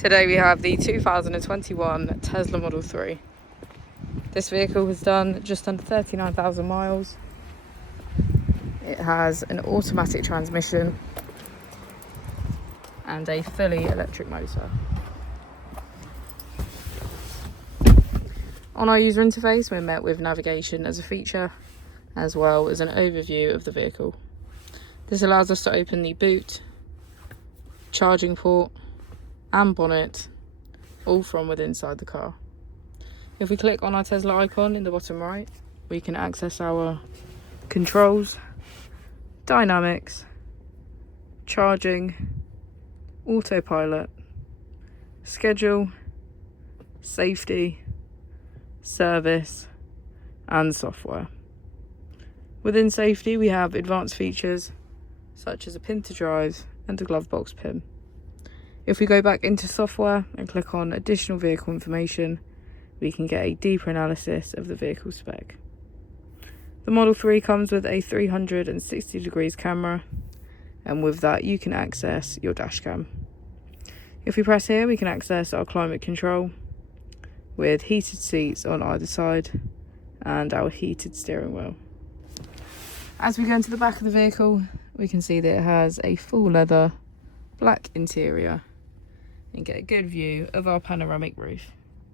Today we have the 2021 Tesla Model 3. This vehicle has done just under 39,000 miles. It has an automatic transmission and a fully electric motor. On our user interface, we're met with navigation as a feature, as well as an overview of the vehicle. This allows us to open the boot, charging port and bonnet, all from within inside the car. If we click on our Tesla icon in the bottom right, we can access our controls, dynamics, charging, autopilot, schedule, safety, service and software. Within safety, we have advanced features such as a pin to drive and a glove box pin. If we go back into software and click on additional vehicle information, we can get a deeper analysis of the vehicle spec. The Model 3 comes with a 360 degrees camera, and with that you can access your dash cam. If we press here, we can access our climate control with heated seats on either side and our heated steering wheel. As we go into the back of the vehicle, we can see that it has a full leather black interior and get a good view of our panoramic roof.